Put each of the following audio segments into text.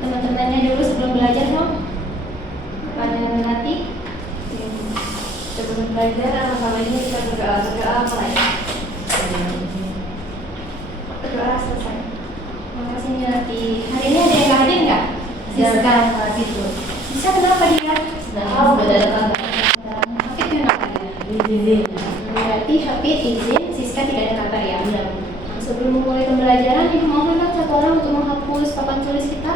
teman-temannya dulu sebelum belajar dong? Pada berlatih? Sebelum belajar, sama ini kita berdoa apa ya? Berdoa selesai. Makasih Melati. Hari ini ada yang hadir nggak? Siska itu. Bisa kenapa dia? Tahu beda Hafid kenapa dia? izin. Berarti Hafid izin, Siska tidak ada kabar ya? Iya. Sebelum memulai pembelajaran, Ibu mohonlah satu orang untuk menghapus papan tulis kita.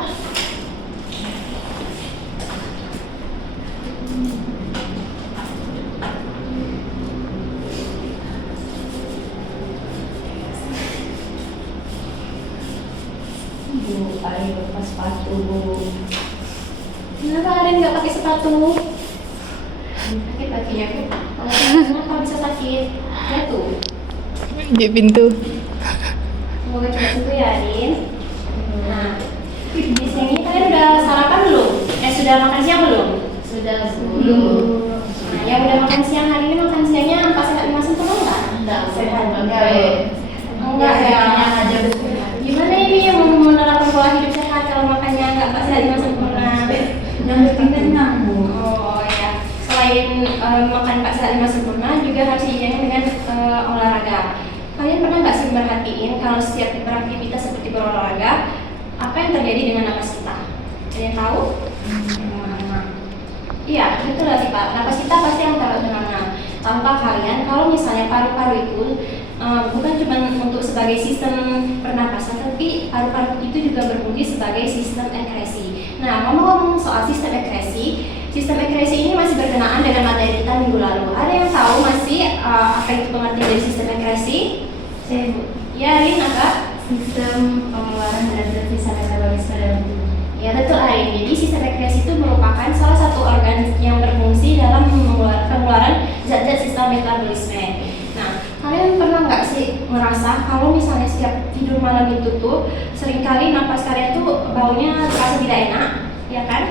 Bu, ayo lepas sepatu, Bu. Kenapa Arin nggak pakai sepatu? Sakit kakinya Bu. Kenapa bisa sakit? Jatuh. Di pintu. Semoga cepat sembuh ya Arin. Nah, di sini kalian udah sarapan belum? Sudah makan siang belum? Sudah belum. Nah, yang udah makan siang hari ini makan siangnya pas sehat lima sempurna nggak? Enggak, sehat Enggak ya. aja Gimana ini yang mau menerapkan pola hidup sehat kalau makannya nggak pas sehat lima sempurna? yang penting kenyang, Bu. Oh ya, selain makan Pak Sehat Lima Sempurna juga harus diiringi dengan olahraga. Kalian pernah nggak sih merhatiin kalau setiap beraktivitas seperti berolahraga, apa yang terjadi dengan napas kita? Ada yang tahu? Iya, betul lah Pak. Napas kita pasti yang terkena. Tanpa kalian, kalau misalnya paru-paru itu bukan cuma untuk sebagai sistem pernapasan, tapi paru-paru itu juga berfungsi sebagai sistem ekskresi. Nah, ngomong-ngomong soal sistem ekskresi ini masih berkenaan dengan materi kita minggu lalu. Ada yang tahu masih apa itu pengertian dari sistem ekskresi? Saya, Bu. Ya, Rin, apa? Sistem pengeluaran zat sisa metabolisme dalam tubuh. Ya, betul Arin. Jadi sistem ekskresi itu merupakan salah satu organ yang berfungsi dalam pengeluaran zat-zat sistem metabolisme. Nah, kalian pernah nggak sih merasa kalau misalnya setiap tidur malam itu tuh seringkali napas kalian tuh baunya terasa tidak enak, ya kan?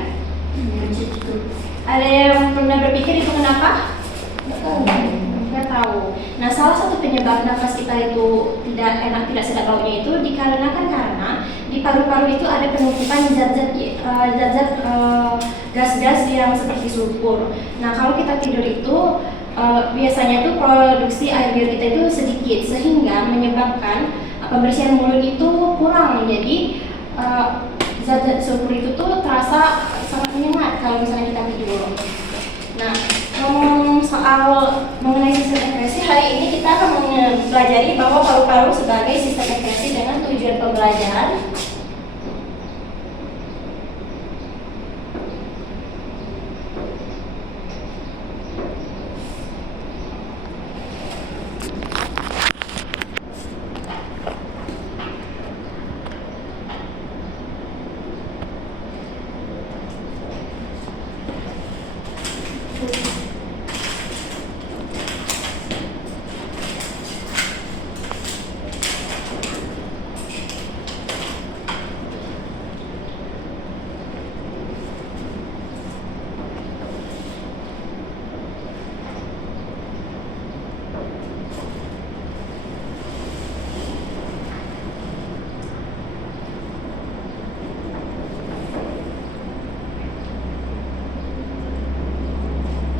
Ada yang pernah berpikir itu kenapa? Nggak tahu. Nah, salah satu penyebab nafas kita itu tidak enak, tidak sedap baunya itu dikarenakan karena di paru-paru itu ada penumpukan zat-zat gas-gas yang seperti sulfur. Nah, kalau kita tidur itu biasanya tuh produksi air liur kita itu sedikit sehingga menyebabkan pembersihan mulut itu kurang. Jadi zat-zat sulfur itu tuh terasa sangat menyengat kalau misalnya kita tidur. Nah, ngomong soal mengenai sistem ekskresi, hari ini kita akan mempelajari bahwa paru-paru sebagai sistem ekskresi dengan tujuan pembelajaran.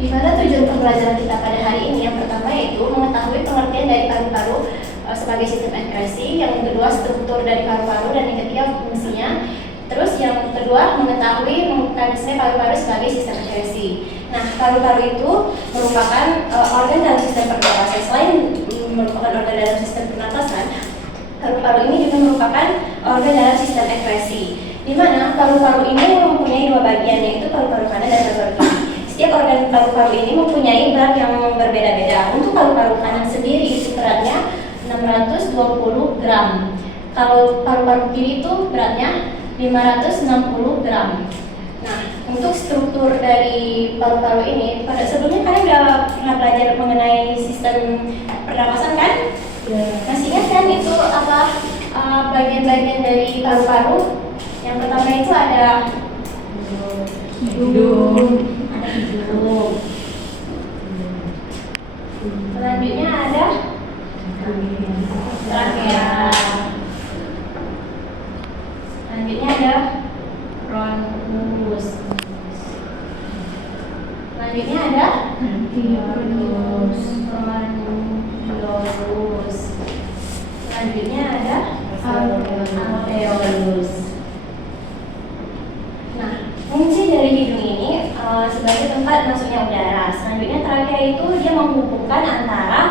Di mana tujuan pembelajaran kita pada hari ini yang pertama yaitu mengetahui pengertian dari paru-paru sebagai sistem ekskresi, yang kedua struktur dari paru-paru, dan yang ketiga fungsinya. Terus yang kedua mengetahui mekanisme paru-paru sebagai sistem ekskresi. Nah, paru-paru itu merupakan organ dalam sistem pernapasan. Selain merupakan organ dalam sistem pernapasan, paru-paru ini juga merupakan organ dalam sistem ekskresi. Di mana paru-paru ini mempunyai dua bagian, yaitu paru-paru kanan dan paru-paru kiri. Setiap organ paru-paru ini mempunyai berat yang berbeda-beda. Untuk paru-paru kanan sendiri itu beratnya 620 gram. Kalau paru-paru kiri itu beratnya 560 gram. Nah, untuk struktur dari paru-paru ini, pada sebelumnya kalian udah pernah belajar mengenai sistem pernapasan kan? Masih ingat kan itu apa bagian-bagian dari paru-paru? Yang pertama itu ada Hidung. selanjutnya ada trakea. Selanjutnya ada bronkus. Selanjutnya ada Bronkus. bronkiolus. Selanjutnya ada alveolus. Nah, fungsi dari hidung ini sebagai tempat masuknya udara. Selanjutnya trakea itu dia menghubungkan antara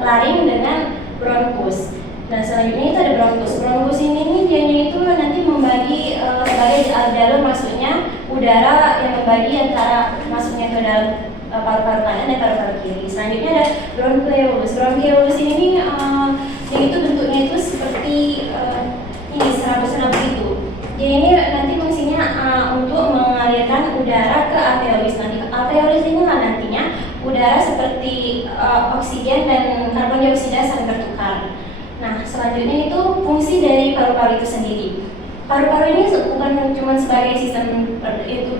laring dengan bronkus. Nah, selanjutnya itu ada bronkus. Bronkus ini nih dianya itu nanti membagi sebagai jalur masuknya udara yang membagi antara masuknya ke dalam paru-paru kanan dan paru-paru kiri. Selanjutnya ada bronkiolus. Bronkiolus ini nih yang itu bentuknya itu seperti ini serabut-serabut begitu. Dia ini nanti fungsinya untuk mengalirkan udara ke alveolus. Nanti alveolus ini lah nantinya udara seperti oksigen dan karbon dioksida saling bertukar. Nah, selanjutnya itu fungsi dari paru-paru itu sendiri. Paru-paru ini bukan cuma sebagai sistem itu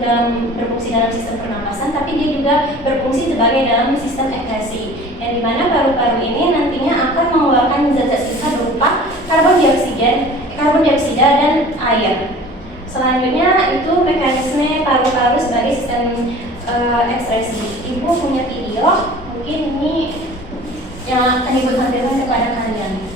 berfungsi dalam sistem pernapasan, tapi dia juga berfungsi sebagai dalam sistem ekskresi. Yang dimana paru-paru ini nantinya akan mengeluarkan zat-zat sisa berupa karbon dioksida dan air. Selanjutnya itu mekanisme paru-paru sebagai sistem ekskresi. Ibu punya video, mungkin ini yang akan ibu tampilkan kepada kalian.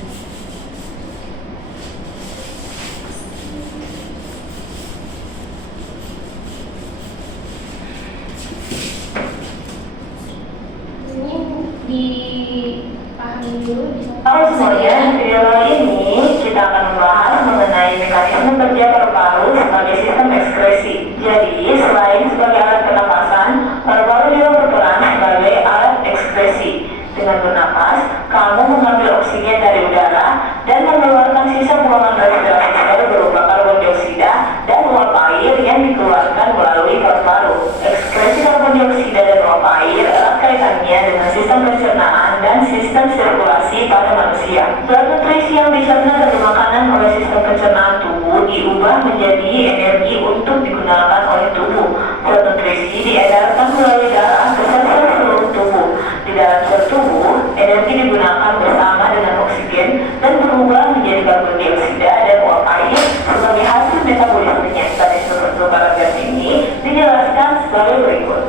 Dipahami dulu. Halo semuanya, di video ini kita akan membahas mengenai mekanisme kerja paru-paru sebagai sistem ekskresi. Jadi, selain sebagai alat pernapasan, paru-paru juga berperan sebagai alat ekskresi. Dengan bernapas, kamu mengambil oksigen dari udara dan mengeluarkan sisa buangan respirasi sebagai berupa karbon dioksida dan uap air yang dikeluarkan melalui paru-paru. Ekskresi karbon dioksida dan uap air erat kaitannya dengan sistem pencernaan dan sistem sirkulasi pada manusia. Zat nutrisi yang dicerna dari makanan oleh sistem pencernaan tubuh diubah menjadi energi untuk digunakan oleh tubuh. Zat nutrisi diedarkan melalui darah ke sel-sel seluruh tubuh. Di dalam sel tubuh, energi digunakan bersama dengan oksigen dan berubah menjadi karbon dioksida dan uap air sebagai hasil metabolismenya. Mekanisme pertukaran gas ini dijelaskan sebagai berikut.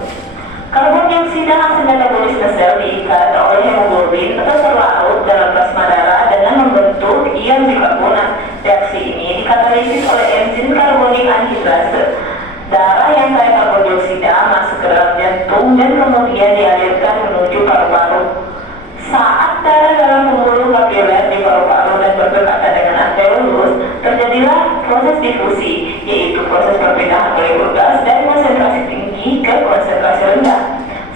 Karbon dioksida hasil metabolisme sel diikat oleh hemoglobin atau terlarut dalam plasma darah dengan membentuk ion bikarbonat. Reaksi ini dikatalisis oleh enzim karbonik anhidrase. Darah yang kaya karbon dioksida masuk ke dalam jantung dan kemudian dialirkan menuju paru-paru. Saat darah dalam pembuluh kapiler di paru-paru dan berdekatan dengan alveolus, terjadilah proses difusi, yaitu proses perpindahan molekul gas dari konsentrasi tinggi ke konsentrasi rendah.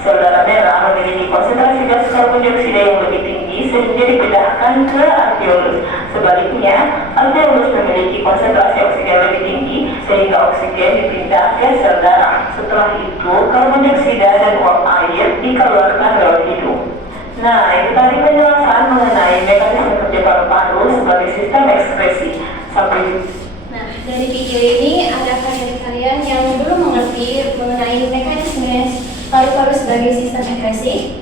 Sel darah merah memiliki konsentrasi gas karbon dioksida yang lebih tinggi sehingga dipindahkan ke alveolus. Sebaliknya, alveolus memiliki konsentrasi oksigen lebih tinggi sehingga oksigen dipindah ke sel darah. Setelah itu, karbon dioksida dan uap air dikeluarkan lewat hidung. Nah, itu tadi penjelasan mengenai mekanisme kerja paru-paru sebagai sistem ekskresi. Sampai. Nah, dari video ini adakah dari kalian yang belum mengerti mengenai mekanisme paru-paru sebagai sistem ekskresi?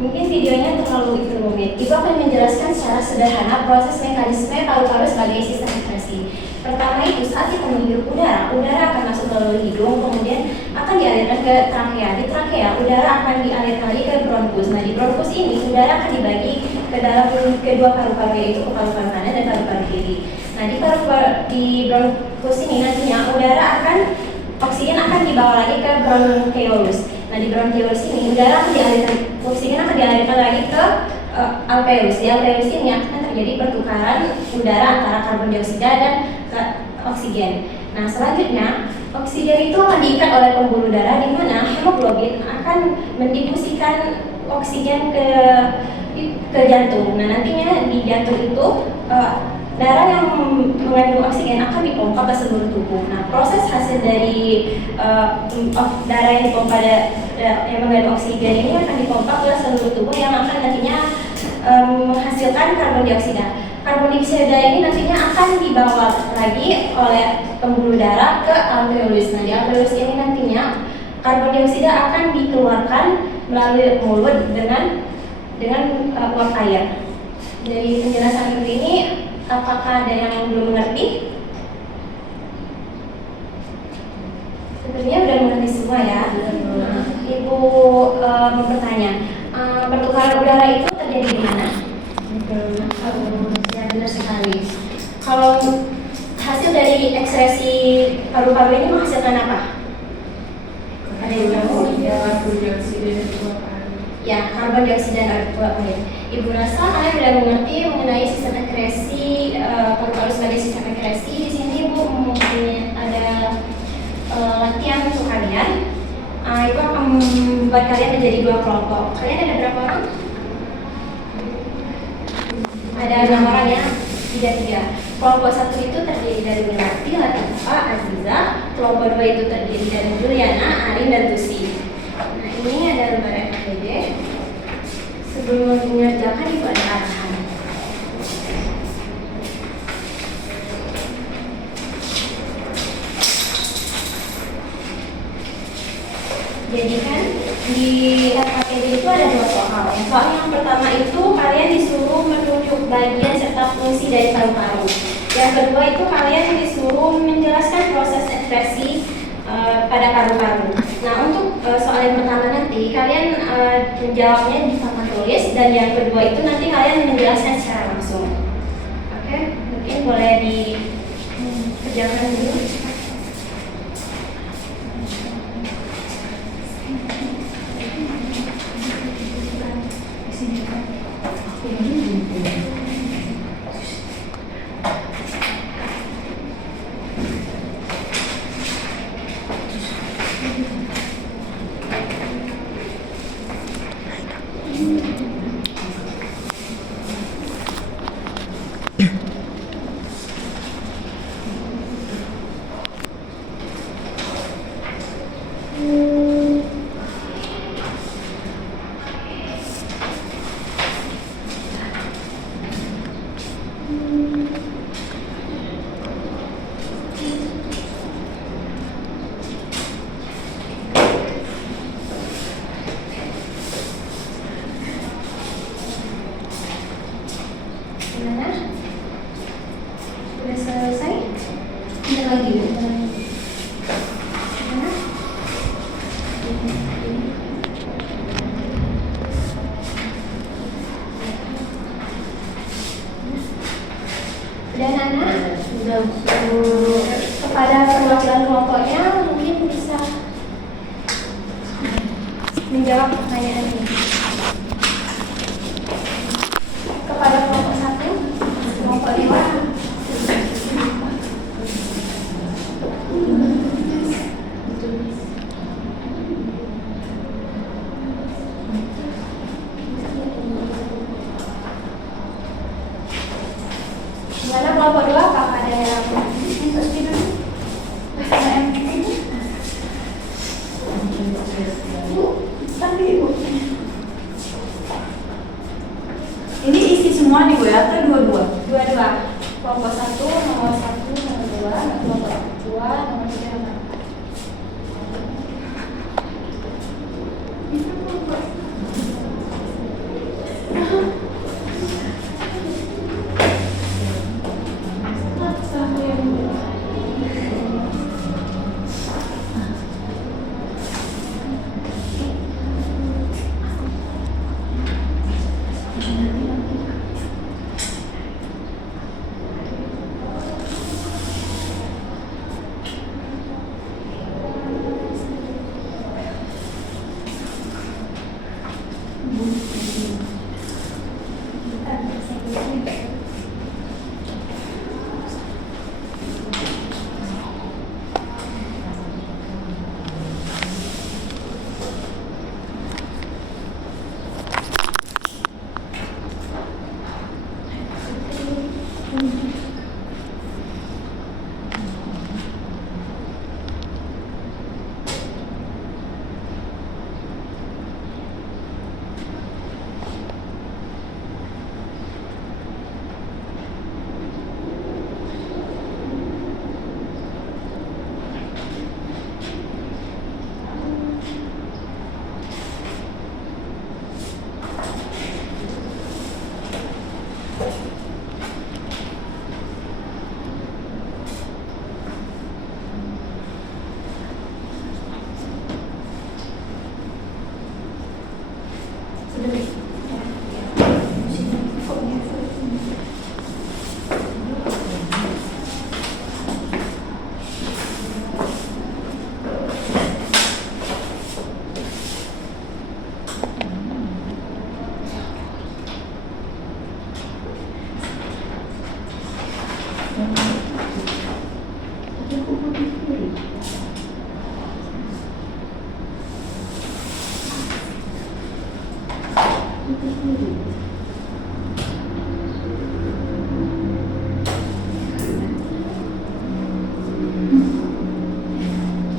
Mungkin videonya terlalu rumit. Ibu akan menjelaskan secara sederhana proses mekanisme paru-paru sebagai sistem ekskresi. Pertama itu saat kita menghirup udara akan masuk melalui hidung, kemudian akan dialirkan ke trakea. Di trakea, udara akan dialirkan lagi ke bronkus. Nah, di bronkus ini udara akan dibagi ke dalam kedua paru-paru, yaitu ke paru-paru kanan dan paru-paru kiri. Nah, di bronkus ini nantinya oksigen akan dibawa lagi ke bronkiolus. Nah, di bronkiolus ini oksigen akan dialirkan lagi ke alveolus. Di alveolus ini akan terjadi pertukaran udara antara karbon dioksida dan oksigen. Nah, selanjutnya oksigen itu akan diikat oleh pembuluh darah di mana hemoglobin akan mendifusikan oksigen ke jantung. Nah, nantinya di jantung itu darah yang mengandung oksigen akan dipompa ke seluruh tubuh. Nah, proses hasil dari darah yang dipompa yang mengandung oksigen ini akan dipompa ke seluruh tubuh yang akan nantinya menghasilkan karbon dioksida. Karbon dioksida ini nantinya akan dibawa lagi oleh pembuluh darah ke alveolus. Nah, di alveolus ini nantinya karbon dioksida akan dikeluarkan melalui mulut dengan uap air. Dari penjelasan seperti ini, apakah ada yang belum mengerti? dari ekspresi paru-paru ini menghasilkan apa? Ada yang tahu? Karbon dioksida dan dua paru. Ya, karbon dioksida dan paru. Ibu rasa kalian sudah mengerti mengenai sistem ekskresi paru-paru sebagai sistem ekskresi. Di sini Ibu mungkin ada latihan untuk kalian. Itu akan membuat kalian menjadi dua kelompok. Kalian ada berapa orang? Ada 6 orang ya, tiga. Kelompok 1 itu terdiri dari Melati, Latifa, Aziza. Kelompok 2 itu terdiri dari Juliana, Arin, dan Tusi. Nah, ini ada lembaran APD. Sebelum mengerjakan itu ada arahan. Jadi kan di FKPD itu ada 2 soal. Soal yang pertama itu kalian disuruh menunjuk bagian serta fungsi dari paru-paru. Yang kedua itu kalian disuruh menjelaskan proses ekspresi pada paru-paru. Nah, untuk soal yang pertama nanti kalian menjawabnya di papan tulis, dan yang kedua itu nanti kalian menjelaskan secara langsung. Oke, mungkin boleh dikerjakan dulu. Gimana? Sudah selesai? Ada lagi? Gimana? Dan anak sudah kepada perwakilan kelompoknya mungkin bisa menjawab pertanyaan ini. Kepada kelompok 1, kelompok 2.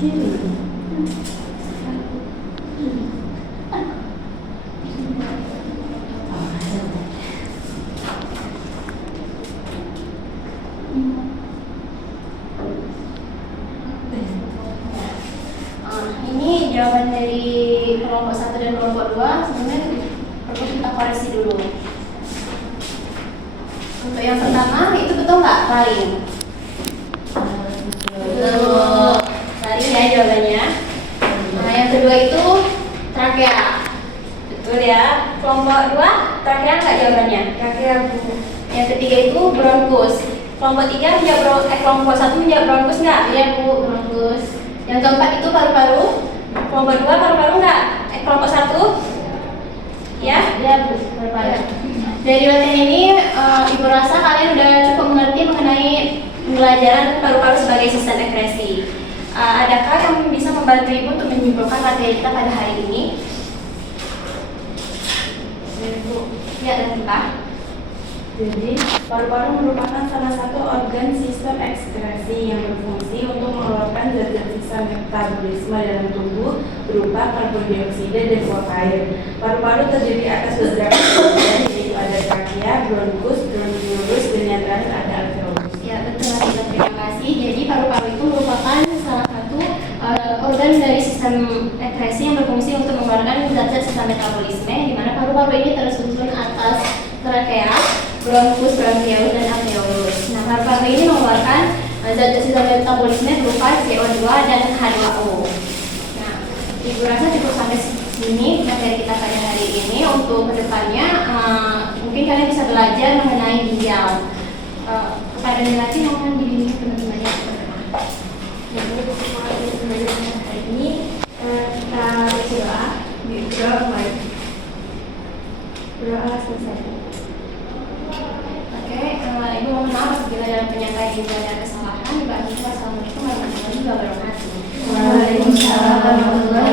Ini jawaban dari kelompok 1 dan kelompok 2 sebenarnya perlu kita koreksi dulu. Untuk yang pertama itu betul nggak lain? Betul. Lain ya jawabannya. Nah yang kedua itu trakea. Betul ya. Kelompok 2 trakea nggak jawabannya? Trakea Bu. Yang ketiga itu bronkus. Kelompok 3 menjawab kelompok 1 menjawab bronkus nggak? Iya Bu, bronkus. Yang keempat itu paru-paru. Kelompok 2 paru-paru nggak? Kelompok 1? Ya? Iya Bu, paru-paru. Dari latihan ini, Ibu rasa kalian udah cukup mengerti mengenai pembelajaran paru-paru sebagai sistem ekspresi. Adakah yang bisa membantu Ibu untuk menyimpulkan materi kita pada hari ini? Ibu, ya dan kita. Jadi, paru-paru merupakan salah satu organ sistem ekskresi yang berfungsi untuk mengeluarkan zat-zat sisa metabolisme dalam tubuh berupa karbon dioksida dan uap air. Paru-paru terdiri atas beberapa bagian, yaitu ada trakea, bronkus, bronkiolus, dan yang terakhir ada alveolus. Ya betul, terima kasih. Jadi paru-paru itu merupakan salah satu organ dari sistem ekskresi yang berfungsi untuk mengeluarkan zat-zat sisa metabolisme, di mana paru-paru ini tersusun atas trakea, bronkus, bronkiolus, dan alveolus. Nah, paru-paru ini mengeluarkan zat-zat sisa metabolisme berupa CO2 dan H2O. Nah, Ibu rasa cukup sampai sini materi kita pada hari ini. Untuk kedepannya, mungkin kalian bisa belajar mengenai ginjal. Kepada lagi mohon dibimbing teman-temannya. Jadi, hari ini kita berdoa, berdoa selesai. Ibu mohon maaf apabila dalam penyampaian Ibu ada kesalahan. Ibu Assalamualaikum warahmatullahi wabarakatuh. Waalaikumsalam warahmatullahi